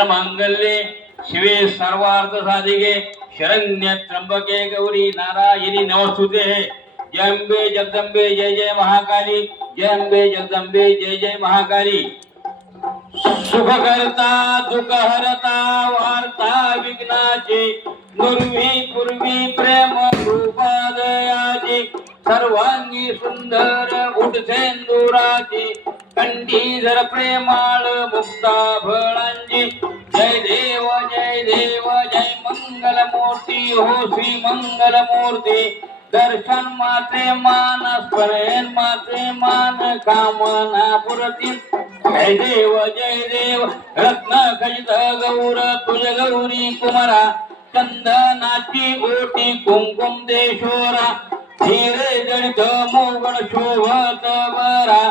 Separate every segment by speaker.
Speaker 1: सर्व मांगल्ये शिवे सर्वार्थ साधिके शरण्य त्र्यंबके गौरी नारायणी नमस्तुते. जयंबे जगदंबे जय जय महाकाली जयंबे जगदंबे जय जय महाकाली. सुख करता दुःख हरता वार्ता विघ्नाची नुर्वी पूर्वी प्रेम रूपादयाची सर्वांगी सुंदर उठसेंदुराची कंठीधर प्रेमाळ मुक्ता फळांची जय देव जय देव जय मंगल मूर्ती हो श्री मंगल मूर्ती दर्शन माते मान स्मरण माते मान कामना पुरती. जय देव जय देव रत्न खचित गौर तुझ गौरी कुमारा. चंदनाची ओटी कुमकुम देशोरा. हिरे जडित मोगण शोभत बरा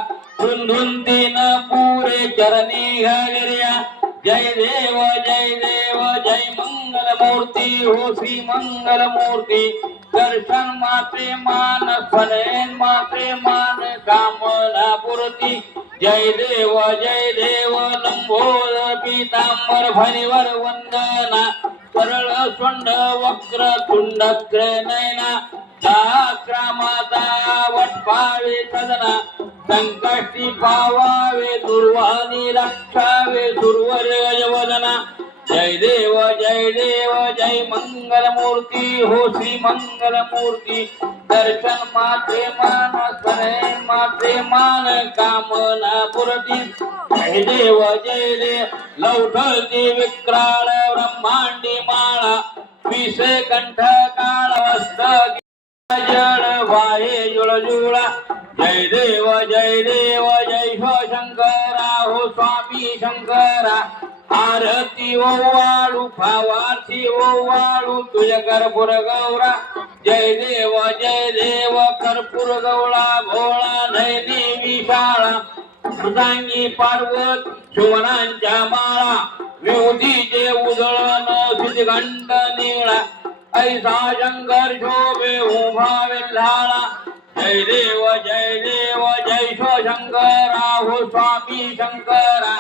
Speaker 1: धुंधुन दिन पुरे चरणी घागर्या जय देव जय देव जय मंगल मूर्ती हो श्री मंगल मूर्ती दर्शन मात्रे मान फलेन मात्रे मान कामना पुरती जय देव जय देव लंबोदर पीतांबर फणीवर वंदना. सरळ स्वंड वक्र तुंड नयना. क्रामाता वटपावे सदना संकष्टी पावावे दुर्वाणी रक्षावे दुर्वर गजवदना जय देव जय देव जय मंगल मूर्ती हो श्री मंगल मूर्ती दर्शन माते मान स्मरण माते मान कामना पुरती जय देव जय देव लौठती विक्राळ ब्रह्मांडी माळा. विषय कंठ काळ जुळजुळा जय देव जय देव जय शंकरा हो स्वामी शंकरा। आरती हो ओवाळू भावार्थी हो ओवाळू तुझ कर्पूर गौरा। जय देव जय देव कर्पूर गौळा भोळा नयनी विशाळा मृदांगी पार्वत सुवनांच्या माळा। विभूतीचे उजळण सिद्धघंट निळा। ऐसा शंकर शोभे उभा विल्हारा जय देव जय देव जय शो शंकरा हो स्वामी शंकरा।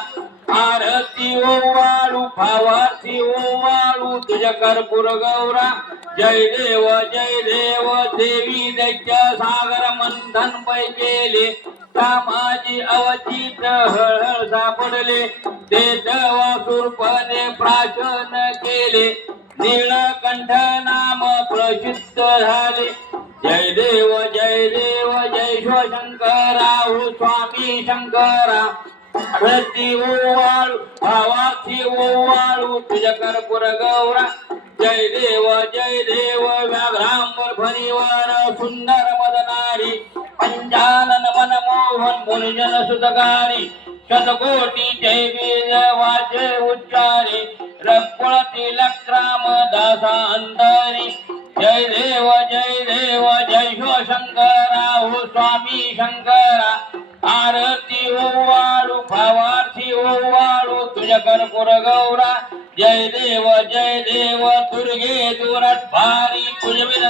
Speaker 1: आरती ओवाळू भावार्थी हो ओवाळू तुझ कर्पूर गौरा। जय देव जय देव देवी दैत्य सागर मंथन पै केले कामाची अवचित हळहळ सापडले। ते वासुरपणे प्राशन केले। नीळकंठ नाम प्रसिद्ध झाले. जय देव जय देव जय शिव शंकरा हो स्वामी शंकरा. रती ओवाळू भावाची ओवाळू तुझ कर्पूर गौरा. जय देव जय देव व्याघ्रांबर फणीवर सुंदर मदनारी. पंचानन मनमोहन मुनिजन सुतकारी. शतकोटी जय बीज वाचे उच्चारी. रक्पळती क्राम दासा अंतरी. जय देव जय देव जय शो शंकरा हो स्वामी शंकरा. आर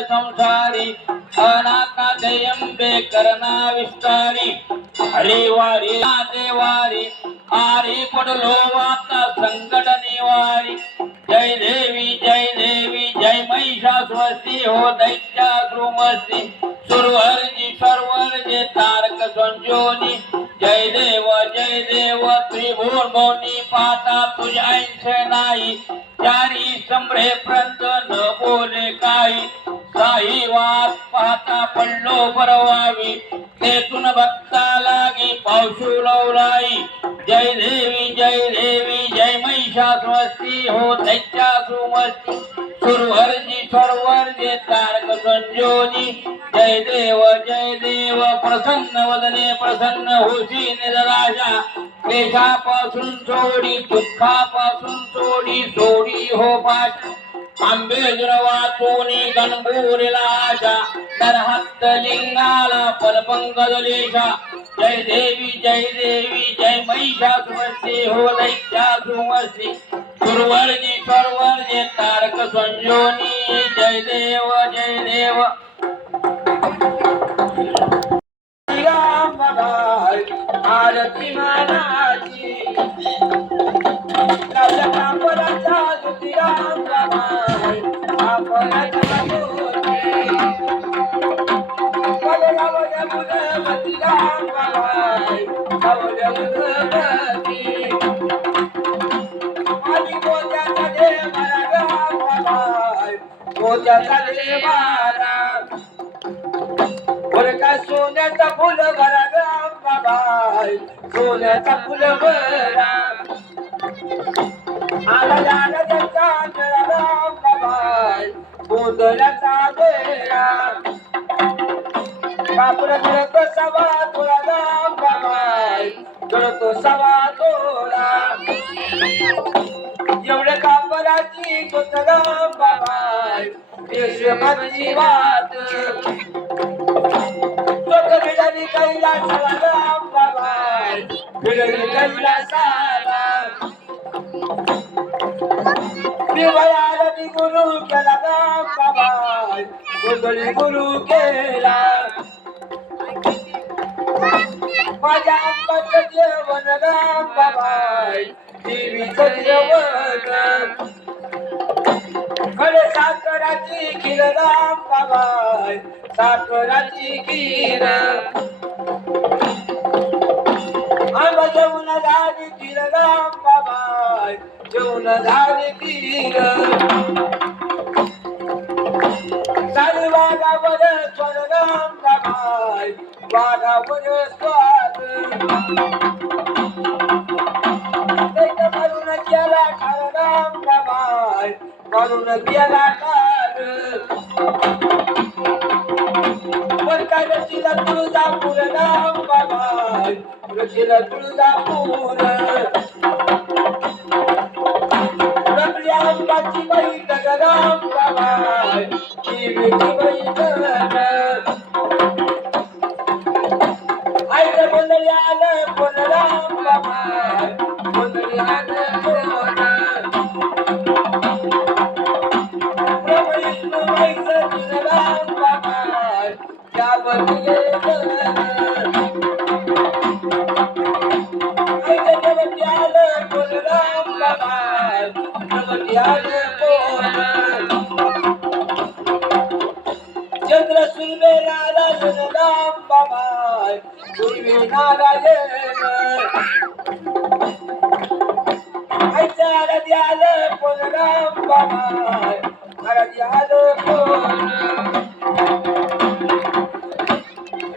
Speaker 1: संसारी अनाका दयंबे विस्तारी. हरी वारी देवारी आरी पडलो वाता संकट निवारी. जय देवी जय देवी जय महिषा हो दैत्या श्रुमस्ती सुरवर्जी सर्वर्जे तारक संजोनी. जय देव जय देव त्रिभुवन पाता तुझ नाही. चारी संभ्रे प्रंत भक्ता लागी पावशू लवलाई. जय देवी जय देवी जय महिषासुमस्ती हो दैत्यासुमस्ती सुरवर्जी सर्वर्जे तारक संजोनी जय देव जय देव प्रसन्न वदने प्रसन्न होशी निराशा क्लेशापासून सोडी दुःखापासून सोडी सोडी हो पाशा. आंबेजर वाचोनी गणभूरीला तर हत्त लिंगाला पलपंकजलेशा जय देवी जय देवी जय महिषा सुमस्ती हो दैत्या सुमस्ती सुरवर्जी सर्वर्जे तारक संजोनी जय देव जय देव आरती मानाची
Speaker 2: सोन्याचा फुल भरा रामबाई, सोन्याचा फुल बरा गोंधळाचा बेळा कापूर मिळतो सवा तोळा रामबाई, मिळतो सवा तोळा एवढे कापराची कोत रामबाई, देशभक्ती वाट लोक भिडली कैलासाला रामबाई, भिडली कैलासाला देवळाला मी गुरु केला रामबाई, गोंधळी गुरु केला. माझ्या आंबाचं जेवण जेवण खरे साखराची खीर साखराची खीर. आंबा जेवण झाली खीर रामबाई, जेवण झाली खीर सारी वाघावर स्वर रामबाई, वाघावर स्वाद एक मारून गेला ठार रामबाई, मारून गेला ठार वरकाडीला तुळजापूर रामबाई, रचीला तुळजापूर. रमली आंबाची बैठक रामबाई, देवीची बैठक आईचं मंडळी आलं कोण रामबाई, प्रभू विष्णू बाईचं दिलं रामबाई, त्यामध्ये गेलं. चंद्र सुर्वे नारायण राम बाबाय सुर्वे नारायण। आईच्या आरती आलं कोण राम बाबाय आरती आलं कोण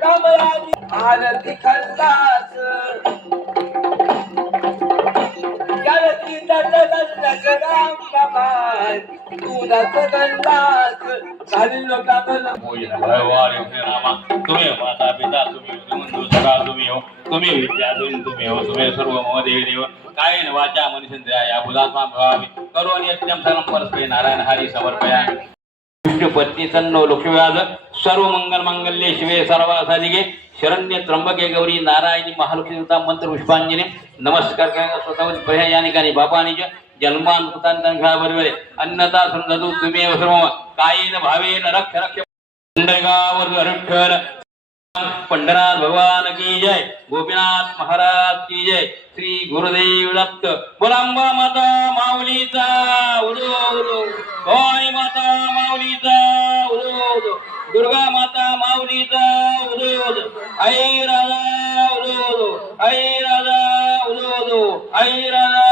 Speaker 2: रामराजी आरती खल्लास आरती दंडच राम बाबा तू तुझाच दंडास खाली लोकांना
Speaker 1: मोहित भयवार योगे नामा तुम्ही माता पिता तुम्ही बंधू सखा तुम्ही हो तुम्ही विद्या तुम्ही तुम्ही हो तुम्ही सर्व मम देवी देव काय वाचा मनुष्य या बुधात्मा भवामी करोनी यज्ञम सर्वं परस्पे नारायण हरी समर्पया विष्णू पत्नी सन्नो लक्ष्मीवाद सर्व मंगल मांगल्ये शिवे सर्वासाधिके शरण्य त्र्यंबके गौरी नारायणी महालक्ष्मी देवता मंत्र पुष्पांजली नमस्कार करण्याचा स्वतःवर पहिल्या या ठिकाणी बापानी जन्मान कृतांतन घ्या बरोबर अन्नता सुंदू तुम्ही सर्व कायेन भावेन रक्ष रक्ष पंढरगावर हरक्षर पंढरनाथ भगवान की जय. गोपीनाथ महाराज की जय. श्री गुरुदेव दत्त. बोलांबा माता माऊलीचा उदो उदो भवानी माता माऊलीचा उदो उदो दुर्गा माता माऊलीचा उदो उदो आई राजा उदो उदो आई राजा उदो उदो आई राजा